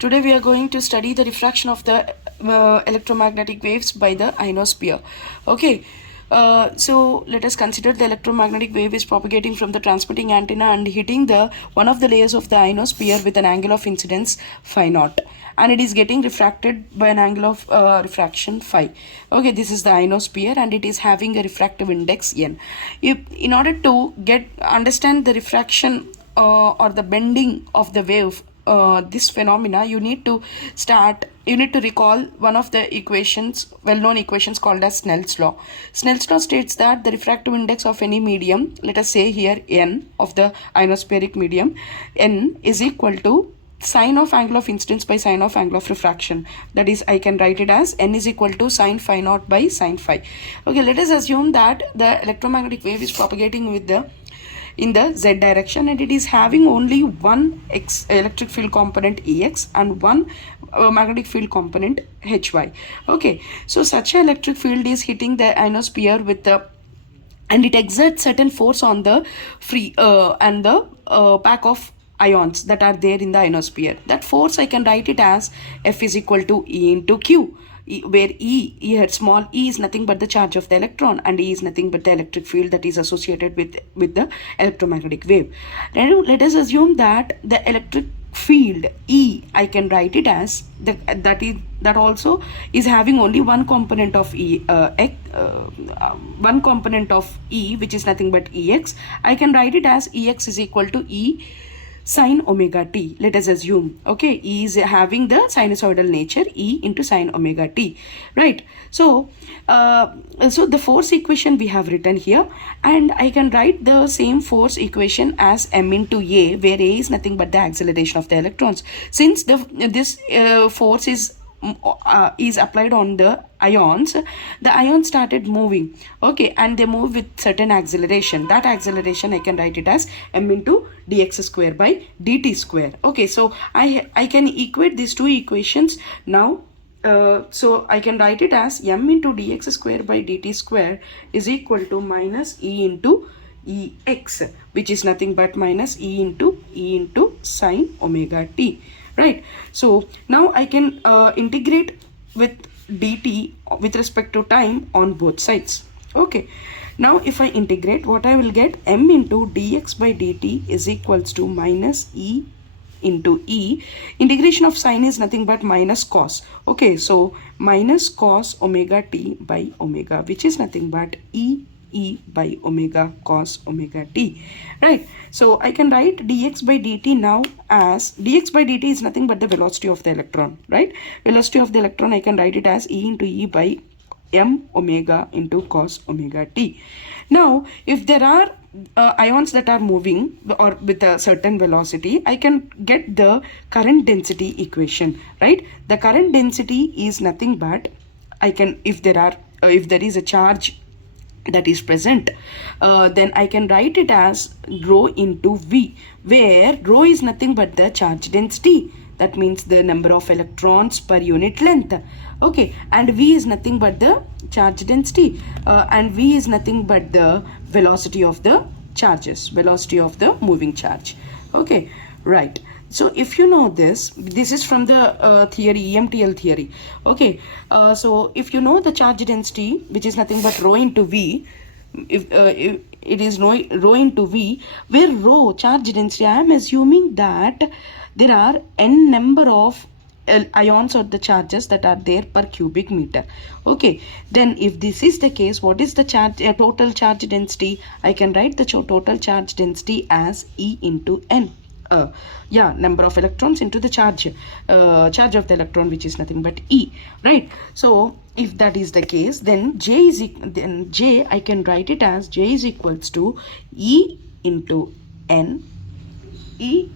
Today we are going to study the refraction of the electromagnetic waves by the ionosphere. Okay, so let us consider the electromagnetic wave is propagating from the transmitting antenna and hitting the one of the layers of the ionosphere with an angle of incidence phi naught, and it is getting refracted by an angle of refraction phi. Okay, this is the ionosphere and it is having a refractive index n. In order to get understand the refraction or the bending of the wave, this phenomena, you need to recall one of the equations, well-known equations called as Snell's law. Snell's law states that the refractive index of any medium, let us say here n of the ionospheric medium, n is equal to sine of angle of incidence by sine of angle of refraction. That is, I can write it as n is equal to sine phi naught by sine phi. Okay, let us assume that the electromagnetic wave is propagating in the z direction and it is having only one electric field component Ex and one magnetic field component Hy. Okay, so such an electric field is hitting the ionosphere with the, and it exerts certain force on the free and the pack of ions that are there in the ionosphere. That force, I can write it as F is equal to E into Q, where here small e is nothing but the charge of the electron and E is nothing but the electric field that is associated with the electromagnetic wave. Now let us assume that the electric field E, I can write it as that also is having only one component of one component of E, which is nothing but Ex. I can write it as Ex is equal to E sine omega t. Let us assume, okay, E is having the sinusoidal nature, E into sine omega t, right? So so the force equation we have written here, and I can write the same force equation as m into a, where a is nothing but the acceleration of the electrons. Since this force is applied on the ions started moving, okay, and they move with certain acceleration. That acceleration I can write it as m into dx square by dt square. Okay, so I can equate these two equations now. So I can write it as m into dx square by dt square is equal to minus e into Ex, which is nothing but minus e into sine omega t, right? So now I can integrate with dt with respect to time on both sides. Okay, now if I integrate, what I will get, m into dx by dt is equals to minus e into e. Integration of sine is nothing but minus cos. Okay, so minus cos omega t by omega, which is nothing but e by omega cos omega t, right? So I can write dx by dt now as, dx by dt is nothing but the velocity of the electron, right? Velocity of the electron, I can write it as e into e by m omega into cos omega t. Now if there are ions that are moving or with a certain velocity, I can get the current density equation, right? The current density is nothing but, I can, if there is a charge that is present, then I can write it as rho into V, where rho is nothing but the charge density. That means the number of electrons per unit length. Okay, and V is nothing but the charge density, and V is nothing but the velocity of the charges, velocity of the moving charge. Okay, right. So if you know this is from the theory, EMTL theory. Okay, so if you know the charge density, which is nothing but rho into V, if it is rho into V, where rho charge density, I am assuming that there are n number of ions or the charges that are there per cubic meter. Okay, then if this is the case, what is the charge total charge density? I can write the total charge density as E into n. Number of electrons into the charge of the electron, which is nothing but E, right? So if that is the case, then J I can write it as J is equals to E into N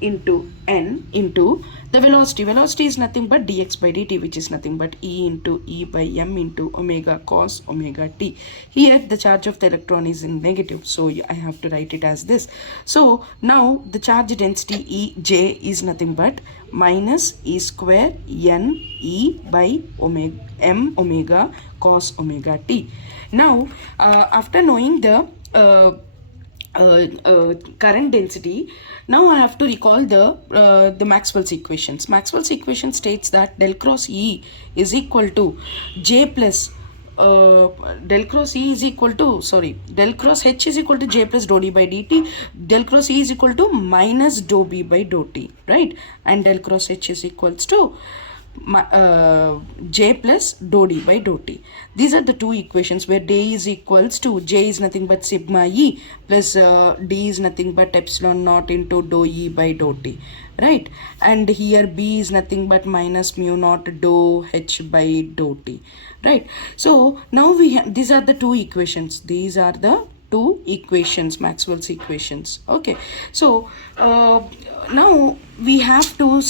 into the velocity. Velocity is nothing but dx by dt, which is nothing but E into E by m into omega cos omega t. Here the charge of the electron is in negative, so I have to write it as this. So now the charge density J is nothing but minus E square n E by omega m omega cos omega t. Now after knowing the current density. Now I have to recall the Maxwell's equations. Maxwell's equation states that del cross E is equal to J plus del cross E is equal to, sorry, del cross H is equal to J plus dou D by dt. Del cross E is equal to minus dou B by dou T, right? And del cross H is equals to J plus dou D by dou T. These are the two equations where D is equals to J is nothing but sigma E plus D is nothing but epsilon naught into dou E by dou T, right? And here B is nothing but minus mu naught dou H by dou T, right? So now we have, these are the two equations. These are the two equations, Maxwell's equations. Okay, so now we have to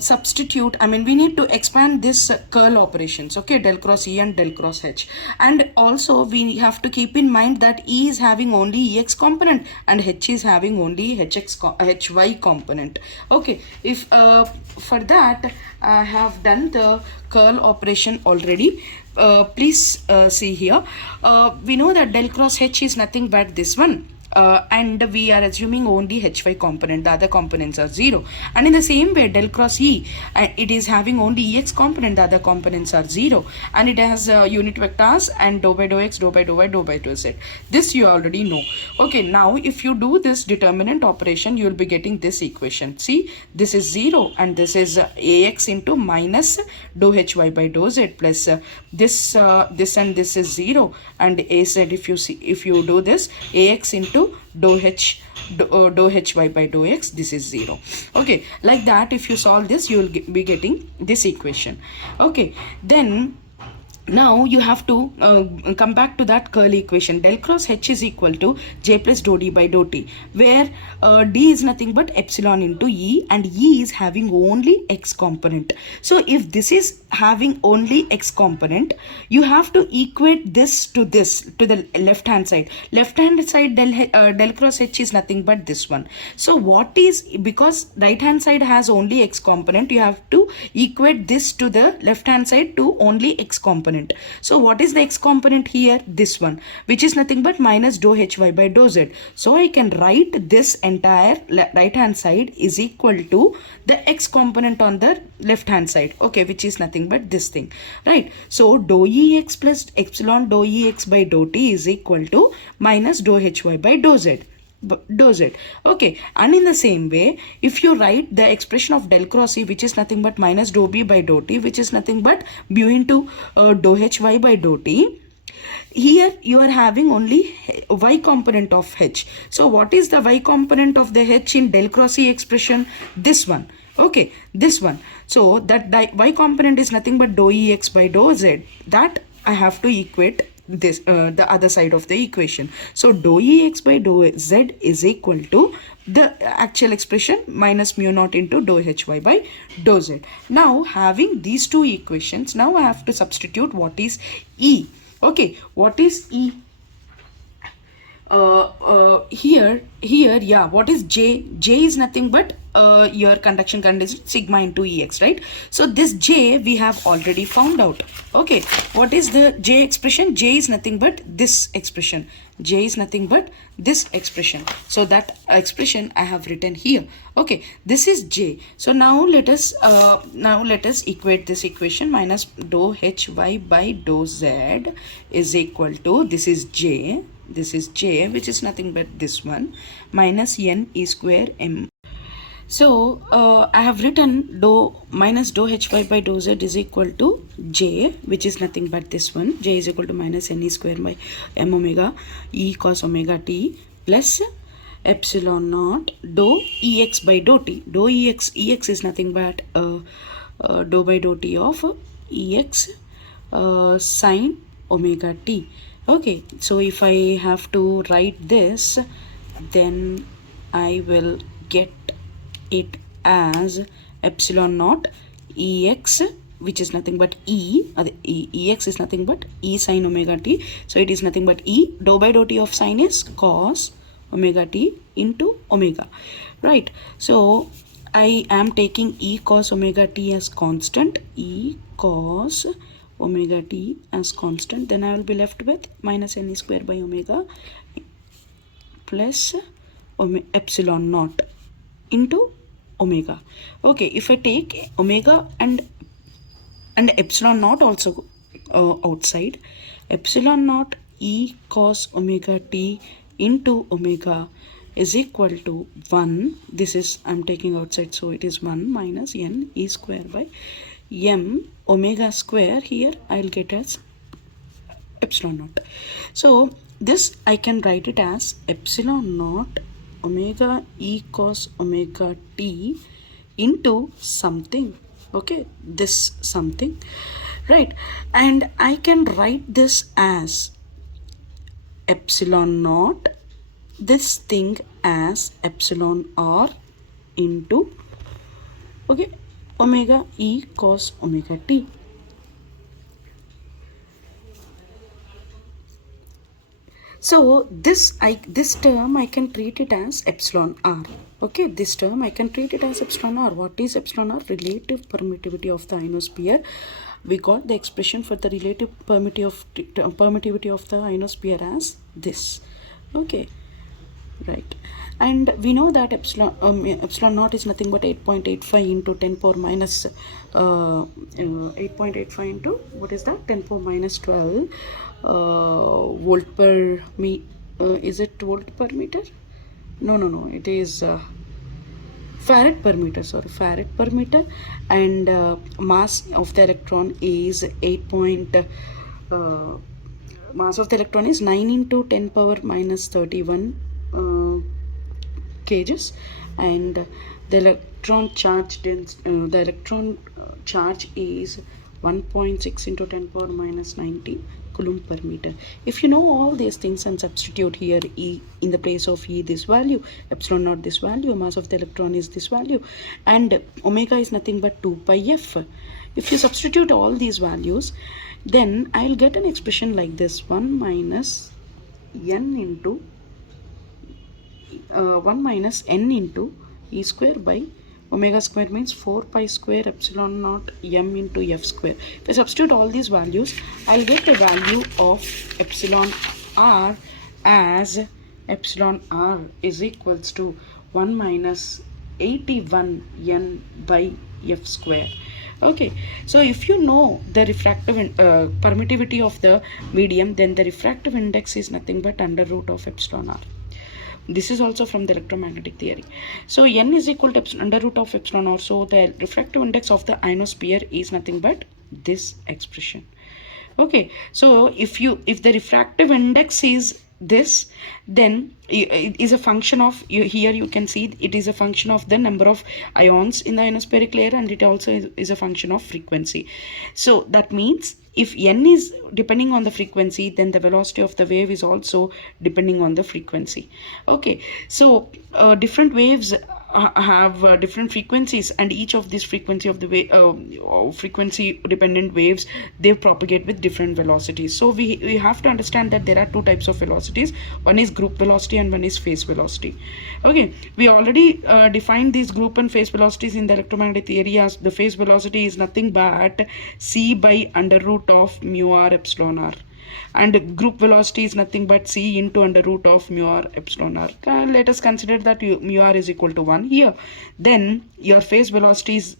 substitute, I mean we need to expand this curl operations, okay, del cross E and del cross H. And also we have to keep in mind that E is having only Ex component and H is having only Hy component. Okay, if for that I have done the curl operation already. Please see here, we know that del cross H is nothing but this one. And we are assuming only Hy component, the other components are 0. And in the same way, del cross E, it is having only Ex component, the other components are 0. And it has unit vectors and dou by dou x, dou by dou y, dou by dou z. This you already know. Okay, now if you do this determinant operation, you will be getting this equation. See, this is 0 and this is Ax into minus dou Hy by dou z plus this and this is 0, and Az, if you do this, Ax into dou Hy by dou x, this is 0. Okay, like that if you solve this, you will be getting this equation. Okay, then now you have to come back to that curl equation. Del cross H is equal to J plus dou D by dou T, where D is nothing but epsilon into E, and E is having only X component. So if this is having only X component, you have to equate this to the left hand side. Left hand side del cross H is nothing but this one. So what is, because right hand side has only X component, you have to equate this to the left hand side to only X component. So what is the X component here? This one, which is nothing but minus dou Hy by dou z. So I can write this entire right hand side is equal to the X component on the left hand side, okay, which is nothing but this thing, right? So dou Ex plus epsilon dou Ex by dou T is equal to minus dou Hy by dou z. Okay, and in the same way, if you write the expression of del cross E, which is nothing but minus dou B by dou T, which is nothing but mu into dou Hy by dou T, here you are having only Y component of H. So what is the Y component of the H in del cross E expression? This one. Okay, this one. So that Y component is nothing but dou Ex by dou Z. That I have to equate this the other side of the equation. So dou Ex by dou Z is equal to the actual expression minus mu naught into dou Hy by dou Z. Now having these two equations, now I have to substitute what is E. Okay, what is E? Here, yeah, what is J? J is nothing but your conduction condition sigma into Ex, right? So this J we have already found out. Okay, what is the J expression? J is nothing but this expression. J is nothing but this expression. So that expression I have written here. Okay, this is J. So now let us equate this equation. Minus dou Hy by dou Z is equal to, this is J, which is nothing but this one, minus n e square m. So I have written minus dou Hy by dou Z is equal to J, which is nothing but this one. J is equal to minus n e square by m omega e cos omega t plus epsilon naught dou Ex by dou T. Dou Ex is nothing but dou by dou T of Ex sine omega t. Okay, so if I have to write this, then I will get it as epsilon naught Ex, which is nothing but Ex is nothing but E sine omega t. So it is nothing but E, dou by dou T of sine is cos omega t into omega, right? So I am taking E cos omega t as constant, E cos omega t as constant, then I will be left with minus n square by omega plus epsilon naught into omega. Okay, if I take omega and epsilon naught also outside, epsilon naught e cos omega t into omega is equal to 1. This is I'm taking outside, so it is 1 minus n e square by m omega square. Here I'll get as epsilon naught. So this I can write it as epsilon naught omega e cos omega t into something. Okay, this something, right? And I can write this as epsilon naught, this thing as epsilon r into, okay, omega e cos omega t. So this term I can treat it as epsilon r. Okay, this term I can treat it as epsilon r. What is epsilon r? Relative permittivity of the ionosphere. We got the expression for the relative permittivity of the ionosphere as this. Okay, right. And we know that epsilon naught is nothing but 8.85 into 10 power minus 8.85 into what is that, 10 power minus 12 volt per is it volt per meter? No, it is farad per meter, sorry, farad per meter. And mass of the electron is 8 point mass of the electron is 9 into 10 power minus 31 kgs, and the electron charge charge is 1.6 into 10 power minus 19 coulomb per meter. If you know all these things and substitute here E in the place of E this value, epsilon naught this value, mass of the electron is this value, and omega is nothing but 2 pi f. If you substitute all these values, then I'll get an expression like this: 1 minus n into 1 minus n into e square by omega square means 4 pi square epsilon naught m into f square. If I substitute all these values, I'll get the value of epsilon r as epsilon r is equals to 1 minus 81 n by f square. Okay, so if you know the refractive permittivity of the medium, then the refractive index is nothing but under root of epsilon r. This is also from the electromagnetic theory. So n is equal to under root of epsilon r. So the refractive index of the ionosphere is nothing but this expression. Okay, so if the refractive index is this, then it is a function of, here you can see it is a function of the number of ions in the ionospheric layer, and it also is a function of frequency. So that means if n is depending on the frequency, then the velocity of the wave is also depending on the frequency. Okay, so different waves have different frequencies, and each of these frequency of the frequency dependent waves, they propagate with different velocities. So we have to understand that there are two types of velocities. One is group velocity and one is phase velocity. Okay, we already defined these group and phase velocities in the electromagnetic theory as the phase velocity is nothing but c by under root of mu r epsilon r, and group velocity is nothing but c into under root of mu r epsilon r. Let us consider that mu r is equal to 1 here. Then your phase velocity is